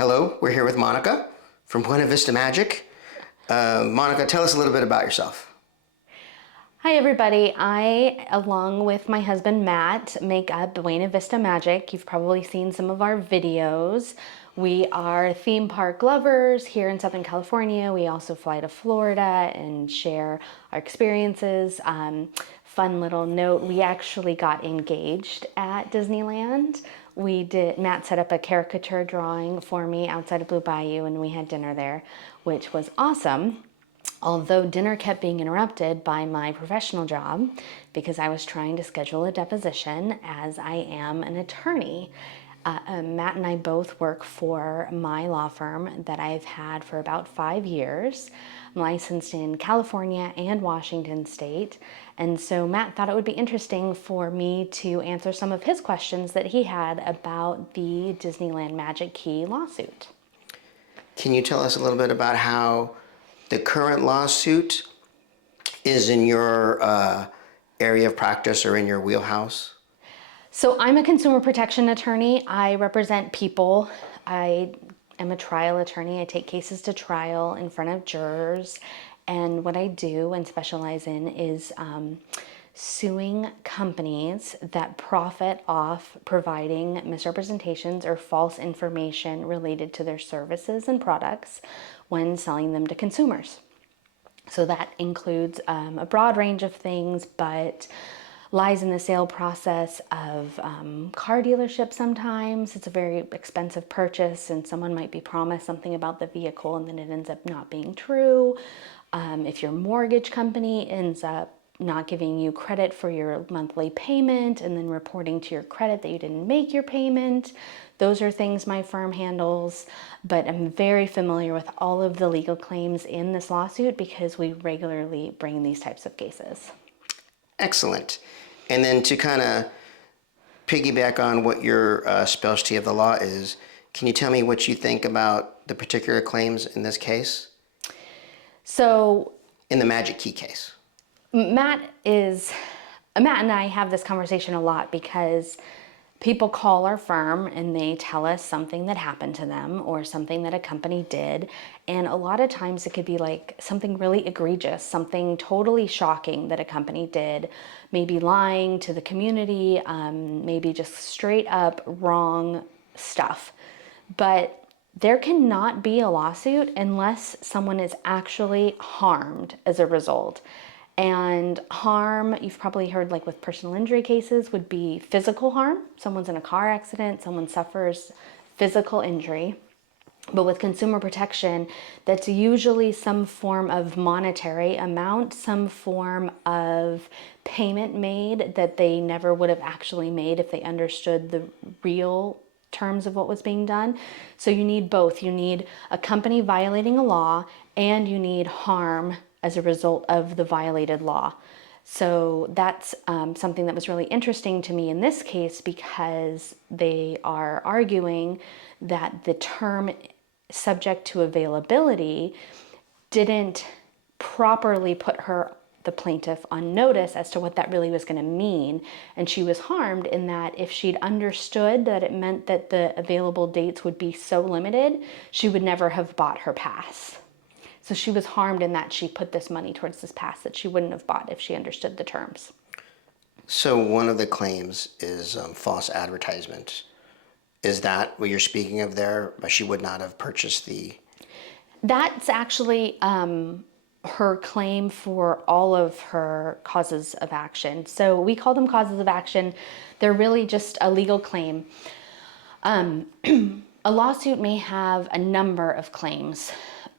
Hello, we're here with Monica from Buena Vista Magic. Monica, tell us a little bit about yourself. Hi everybody, I, along with my husband Matt, make up Buena Vista Magic. You've probably seen some of our videos. We are theme park lovers here in Southern California. We also fly to Florida and share our experiences. Fun little note, we actually got engaged at Disneyland. Matt set up a caricature drawing for me outside of Blue Bayou and we had dinner there, which was awesome. Although dinner kept being interrupted by my professional job because I was trying to schedule a deposition as I am an attorney. Matt and I both work for my law firm that I've had for about 5 years. I'm licensed in California and Washington State. And so Matt thought it would be interesting for me to answer some of his questions that he had about the Disneyland Magic Key lawsuit. Can you tell us a little bit about how the current lawsuit is in your area of practice or in your wheelhouse? So I'm a consumer protection attorney. I represent people. I am a trial attorney. I take cases to trial in front of jurors. And what I do and specialize in is suing companies that profit off providing misrepresentations or false information related to their services and products when selling them to consumers. So that includes a broad range of things, but lies in the sale process of car dealerships sometimes. It's a very expensive purchase and someone might be promised something about the vehicle and then it ends up not being true. If your mortgage company ends up not giving you credit for your monthly payment and then reporting to your credit that you didn't make your payment. Those are things my firm handles, but I'm very familiar with all of the legal claims in this lawsuit because we regularly bring these types of cases. Excellent. And then to kind of piggyback on what your specialty of the law is, can you tell me what you think about the particular claims in this case? So, in the Magic Key case. Matt and I have this conversation a lot because people call our firm and they tell us something that happened to them or something that a company did. And a lot of times it could be like something really egregious, something totally shocking that a company did, maybe lying to the community, maybe just straight up wrong stuff. But there cannot be a lawsuit unless someone is actually harmed as a result. And harm, you've probably heard like with personal injury cases, would be physical harm. Someone's in a car accident, someone suffers physical injury. But with consumer protection, that's usually some form of monetary amount, some form of payment made that they never would have actually made if they understood the real terms of what was being done. So you need both. You need a company violating a law and you need harm as a result of the violated law. So that's something that was really interesting to me in this case because they are arguing that the term subject to availability didn't properly put the plaintiff on notice as to what that really was going to mean. And she was harmed in that if she'd understood that it meant that the available dates would be so limited, she would never have bought her pass. So she was harmed in that she put this money towards this pass that she wouldn't have bought if she understood the terms. So one of the claims is false advertisement. Is that what you're speaking of there? She would not have purchased the... That's actually her claim for all of her causes of action. So we call them causes of action. They're really just a legal claim. A lawsuit may have a number of claims.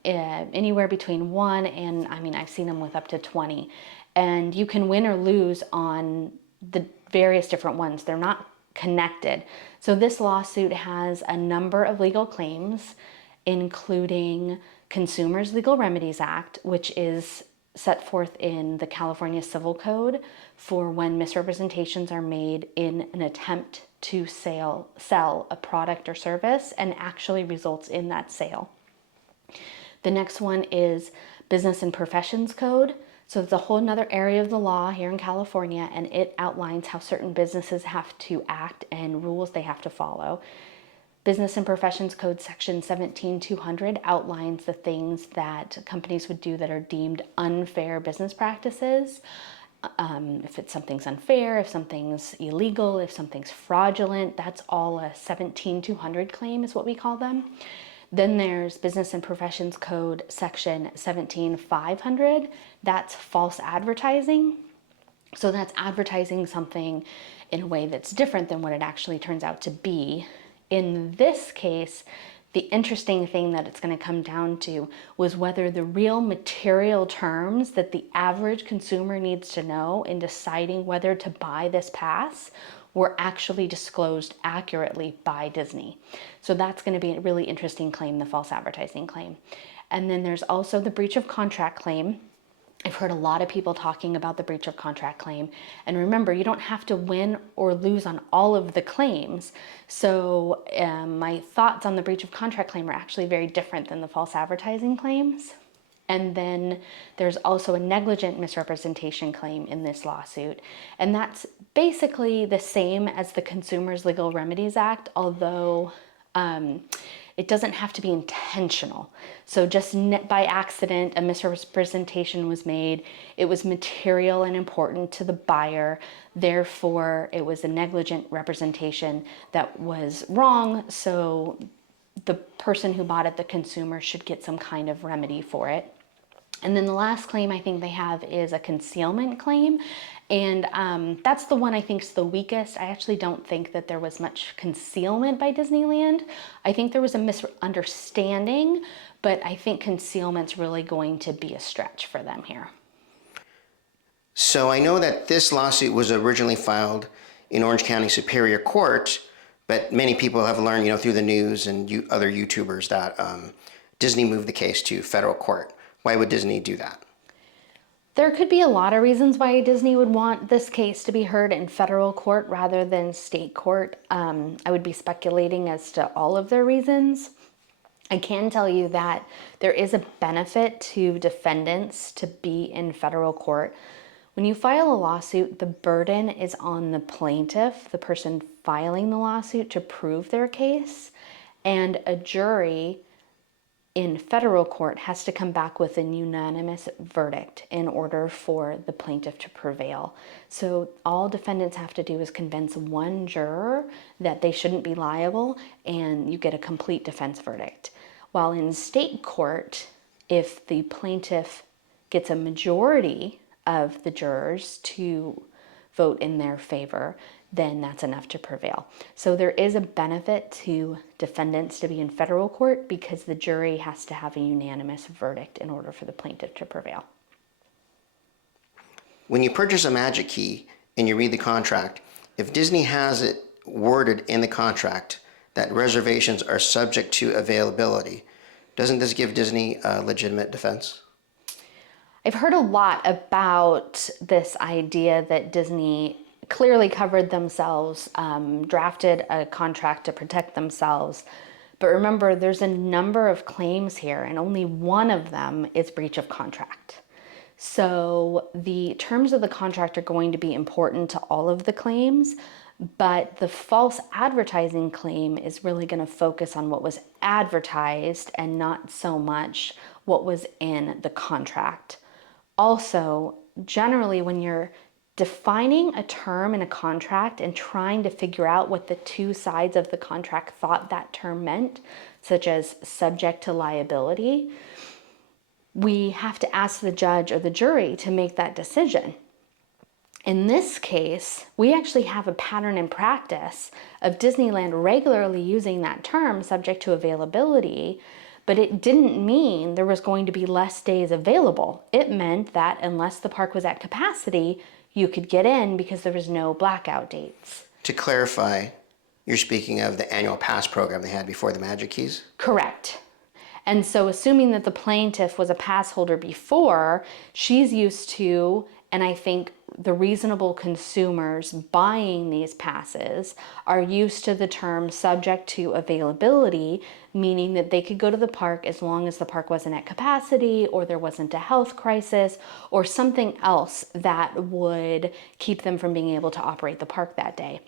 Anywhere between 1 and, I've seen them with up to 20. And you can win or lose on the various different ones. They're not connected. So this lawsuit has a number of legal claims, including Consumers Legal Remedies Act, which is set forth in the California Civil Code for when misrepresentations are made in an attempt to sell a product or service and actually results in that sale. The next one is Business and Professions Code. So it's a whole nother area of the law here in California, and it outlines how certain businesses have to act and rules they have to follow. Business and Professions Code Section 17200 outlines the things that companies would do that are deemed unfair business practices. If something's unfair, if something's illegal, if something's fraudulent, that's all a 17200 claim is what we call them. Then there's Business and Professions Code Section 17500. That's false advertising. So that's advertising something in a way that's different than what it actually turns out to be. In this case, the interesting thing that it's going to come down to was whether the real material terms that the average consumer needs to know in deciding whether to buy this pass were actually disclosed accurately by Disney. So that's going to be a really interesting claim, the false advertising claim. And then there's also the breach of contract claim. I've heard a lot of people talking about the breach of contract claim. And remember, you don't have to win or lose on all of the claims. So my thoughts on the breach of contract claim are actually very different than the false advertising claims. And then there's also a negligent misrepresentation claim in this lawsuit. And that's basically the same as the Consumers Legal Remedies Act, although it doesn't have to be intentional. So just by accident, a misrepresentation was made. It was material and important to the buyer. Therefore, it was a negligent representation that was wrong. So the person who bought it, the consumer, should get some kind of remedy for it. And then the last claim I think they have is a concealment claim. And that's the one I think is the weakest. I actually don't think that there was much concealment by Disneyland. I think there was a misunderstanding, but I think concealment's really going to be a stretch for them here. So I know that this lawsuit was originally filed in Orange County Superior Court, but many people have learned, through the news and other YouTubers that Disney moved the case to federal court. Why would Disney do that? There could be a lot of reasons why Disney would want this case to be heard in federal court rather than state court. I would be speculating as to all of their reasons. I can tell you that there is a benefit to defendants to be in federal court. When you file a lawsuit, the burden is on the plaintiff, the person filing the lawsuit, to prove their case, and a jury in federal court has to come back with a unanimous verdict in order for the plaintiff to prevail. So all defendants have to do is convince one juror that they shouldn't be liable, and you get a complete defense verdict. While in state court, if the plaintiff gets a majority of the jurors to vote in their favor, then that's enough to prevail. So there is a benefit to defendants to be in federal court because the jury has to have a unanimous verdict in order for the plaintiff to prevail. When you purchase a Magic Key and you read the contract, if Disney has it worded in the contract that reservations are subject to availability, doesn't this give Disney a legitimate defense? I've heard a lot about this idea that Disney clearly covered themselves, drafted a contract to protect themselves. But remember, there's a number of claims here, and only one of them is breach of contract. So the terms of the contract are going to be important to all of the claims, but the false advertising claim is really going to focus on what was advertised and not so much what was in the contract. Also, generally, when you're defining a term in a contract and trying to figure out what the two sides of the contract thought that term meant, such as subject to liability, we have to ask the judge or the jury to make that decision. In this case, we actually have a pattern in practice of Disneyland regularly using that term, subject to availability, but it didn't mean there was going to be less days available. It meant that unless the park was at capacity, you could get in because there was no blackout dates. To clarify, you're speaking of the annual pass program they had before the Magic Keys? Correct. And so assuming that the plaintiff was a pass holder before, she's used to, and I think the reasonable consumers buying these passes are used to the term subject to availability, meaning that they could go to the park as long as the park wasn't at capacity or there wasn't a health crisis or something else that would keep them from being able to operate the park that day.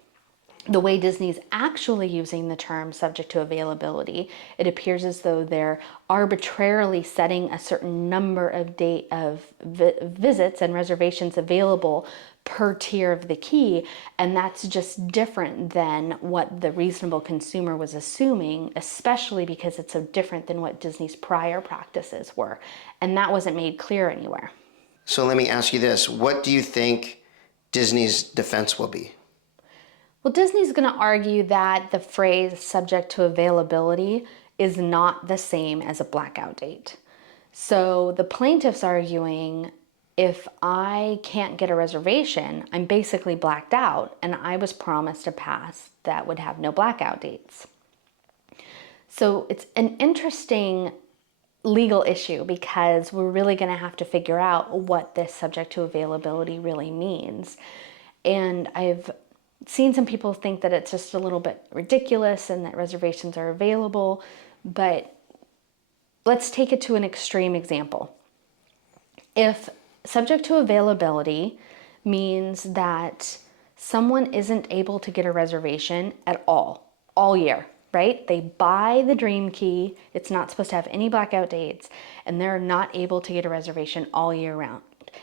The way Disney's actually using the term subject to availability, it appears as though they're arbitrarily setting a certain number of visits and reservations available per tier of the key, and that's just different than what the reasonable consumer was assuming, especially because it's so different than what Disney's prior practices were, and that wasn't made clear anywhere. So let me ask you this. What do you think Disney's defense will be? Well, Disney's going to argue that the phrase subject to availability is not the same as a blackout date. So the plaintiff's arguing, if I can't get a reservation, I'm basically blacked out, and I was promised a pass that would have no blackout dates. So it's an interesting legal issue because we're really going to have to figure out what this subject to availability really means. And I've seen some people think that it's just a little bit ridiculous and that reservations are available, but let's take it to an extreme example. If subject to availability means that someone isn't able to get a reservation at all year, right? They buy the Dream Key, it's not supposed to have any blackout dates, and they're not able to get a reservation all year round.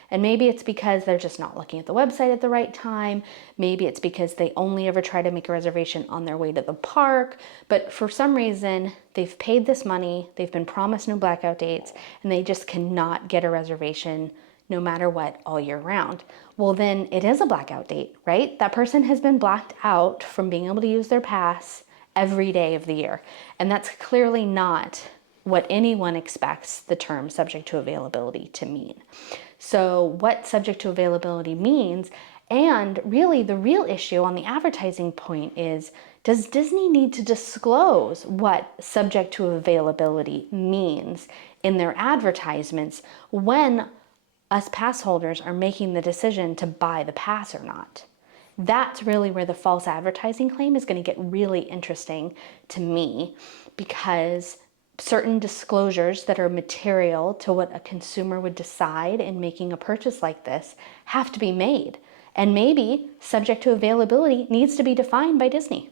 And maybe it's because they're just not looking at the website at the right time. Maybe it's because they only ever try to make a reservation on their way to the park. But for some reason, they've paid this money, they've been promised no blackout dates, and they just cannot get a reservation no matter what all year round. Well, then it is a blackout date, right? That person has been blacked out from being able to use their pass every day of the year. And that's clearly not what anyone expects the term subject to availability to mean. So what subject to availability means, and really the real issue on the advertising point is, does Disney need to disclose what subject to availability means in their advertisements when us pass holders are making the decision to buy the pass or not? That's really where the false advertising claim is going to get really interesting to me, because certain disclosures that are material to what a consumer would decide in making a purchase like this have to be made. And maybe subject to availability needs to be defined by Disney.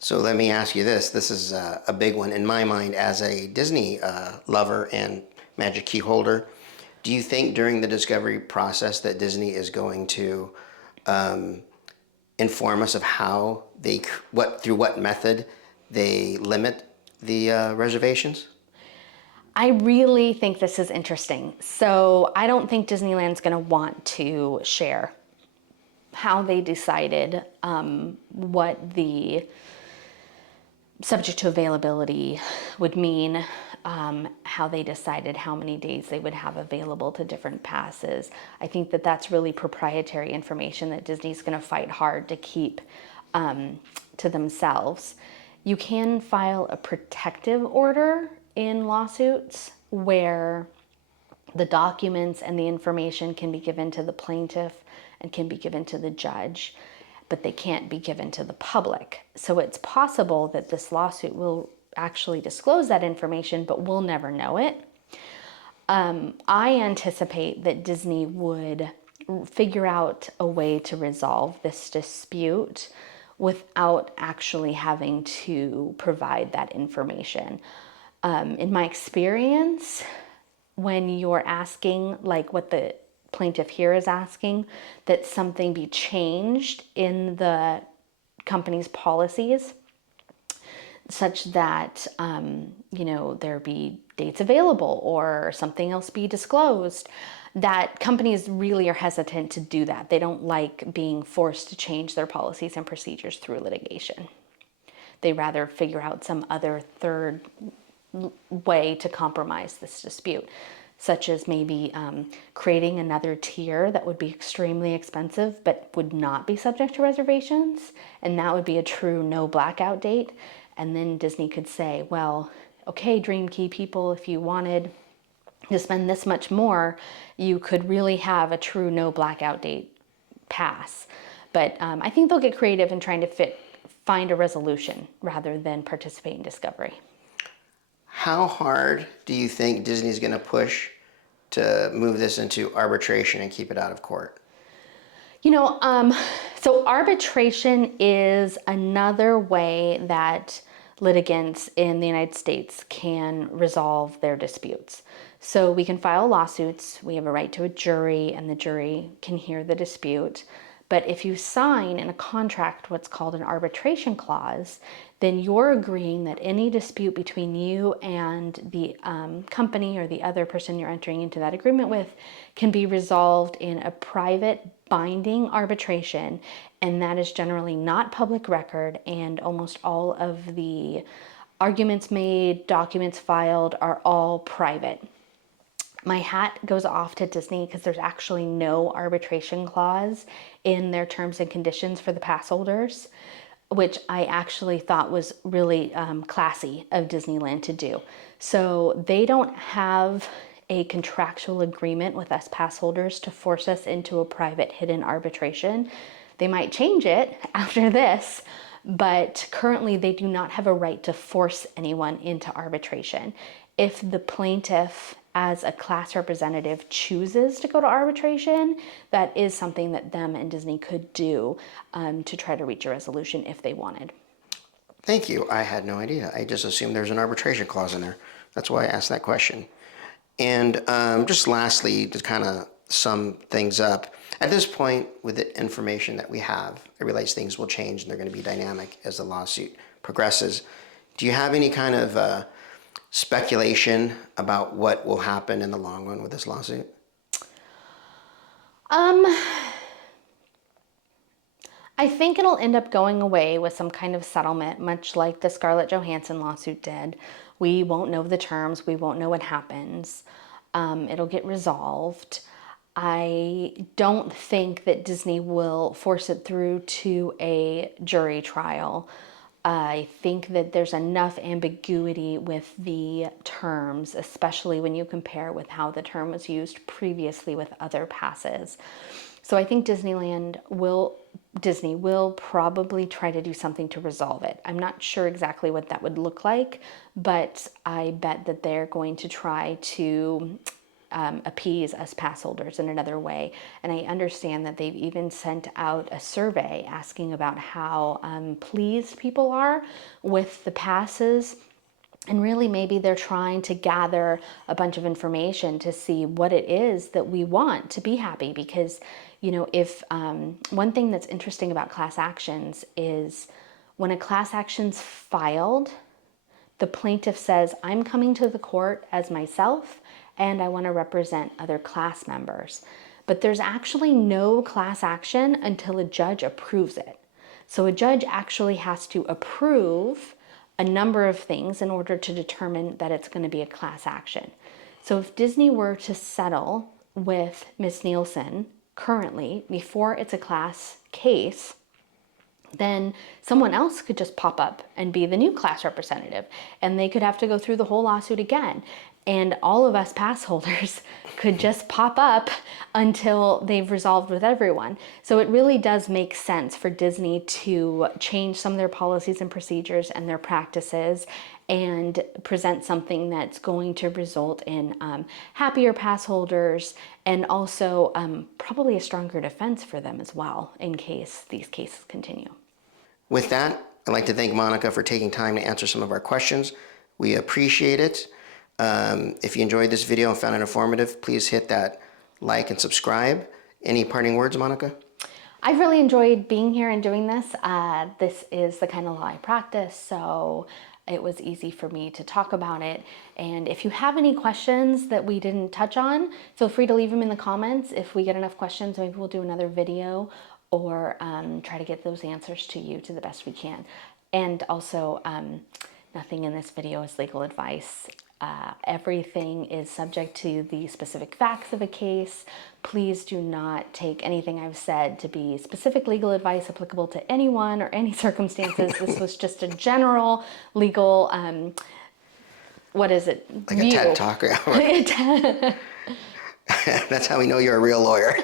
So let me ask you this. This is a big one in my mind as a Disney lover and Magic Key holder. Do you think during the discovery process that Disney is going to inform us of how through what method they limit the reservations? I really think this is interesting. So I don't think Disneyland's going to want to share how they decided what the subject to availability would mean, how they decided how many days they would have available to different passes. I think that that's really proprietary information that Disney's going to fight hard to keep to themselves. You can file a protective order in lawsuits where the documents and the information can be given to the plaintiff and can be given to the judge, but they can't be given to the public. So it's possible that this lawsuit will actually disclose that information, but we'll never know it. I anticipate that Disney would figure out a way to resolve this dispute without actually having to provide that information. In my experience, when you're asking, like what the plaintiff here is asking, that something be changed in the company's policies such that, there be dates available or something else be disclosed, that companies really are hesitant to do that. They don't like being forced to change their policies and procedures through litigation. They rather figure out some other third way to compromise this dispute, such as maybe creating another tier that would be extremely expensive but would not be subject to reservations, and that would be a true no blackout date. And then Disney could say, well, okay, Dream Key people, if you wanted to spend this much more, you could really have a true no blackout date pass. But I think they'll get creative in trying to find a resolution rather than participate in discovery. How hard do you think Disney's going to push to move this into arbitration and keep it out of court? So arbitration is another way that litigants in the United States can resolve their disputes. So we can file lawsuits, we have a right to a jury, and the jury can hear the dispute. But if you sign in a contract what's called an arbitration clause, then you're agreeing that any dispute between you and the company or the other person you're entering into that agreement with can be resolved in a private binding arbitration, and that is generally not public record, and almost all of the arguments made, documents filed are all private. My hat goes off to Disney because there's actually no arbitration clause in their terms and conditions for the pass holders, which I actually thought was really classy of Disneyland to do. So they don't have a contractual agreement with us pass holders to force us into a private hidden arbitration. They might change it after this, but currently they do not have a right to force anyone into arbitration. If the plaintiff, as a class representative, chooses to go to arbitration, that is something that them and Disney could do to try to reach a resolution if they wanted. Thank you. I had no idea. I just assumed there's an arbitration clause in there. That's why I asked that question. And just lastly, to kind of sum things up, at this point, with the information that we have, I realize things will change and they're going to be dynamic as the lawsuit progresses. Do you have any kind of speculation about what will happen in the long run with this lawsuit? I think it'll end up going away with some kind of settlement, much like the Scarlett Johansson lawsuit did. We won't know the terms, we won't know what happens. It'll get resolved. I don't think that Disney will force it through to a jury trial. I think that there's enough ambiguity with the terms, especially when you compare with how the term was used previously with other passes. So I think Disney will probably try to do something to resolve it. I'm not sure exactly what that would look like, but I bet that they're going to try to appease us pass holders in another way. And I understand that they've even sent out a survey asking about how pleased people are with the passes. And really, maybe they're trying to gather a bunch of information to see what it is that we want to be happy. Because, if one thing that's interesting about class actions is when a class action's filed, the plaintiff says, I'm coming to the court as myself and I want to represent other class members. But there's actually no class action until a judge approves it. So a judge actually has to approve a number of things in order to determine that it's going to be a class action. So if Disney were to settle with Miss Nielsen currently before it's a class case, then someone else could just pop up and be the new class representative, and they could have to go through the whole lawsuit again. And all of us pass holders could just pop up until they've resolved with everyone. So it really does make sense for Disney to change some of their policies and procedures and their practices and present something that's going to result in happier pass holders and also probably a stronger defense for them as well in case these cases continue. With that, I'd like to thank Monica for taking time to answer some of our questions. We appreciate it. If you enjoyed this video and found it informative, please hit that like and subscribe. Any parting words, Monica? I've really enjoyed being here and doing this. This is the kind of law I practice, so it was easy for me to talk about it. And if you have any questions that we didn't touch on, feel free to leave them in the comments. If we get enough questions, maybe we'll do another video or try to get those answers to you to the best we can. And also, nothing in this video is legal advice. Everything is subject to the specific facts of a case. Please do not take anything I've said to be specific legal advice applicable to anyone or any circumstances. This was just a general legal, what is it? Like view. A TED Talk. That's how we know you're a real lawyer.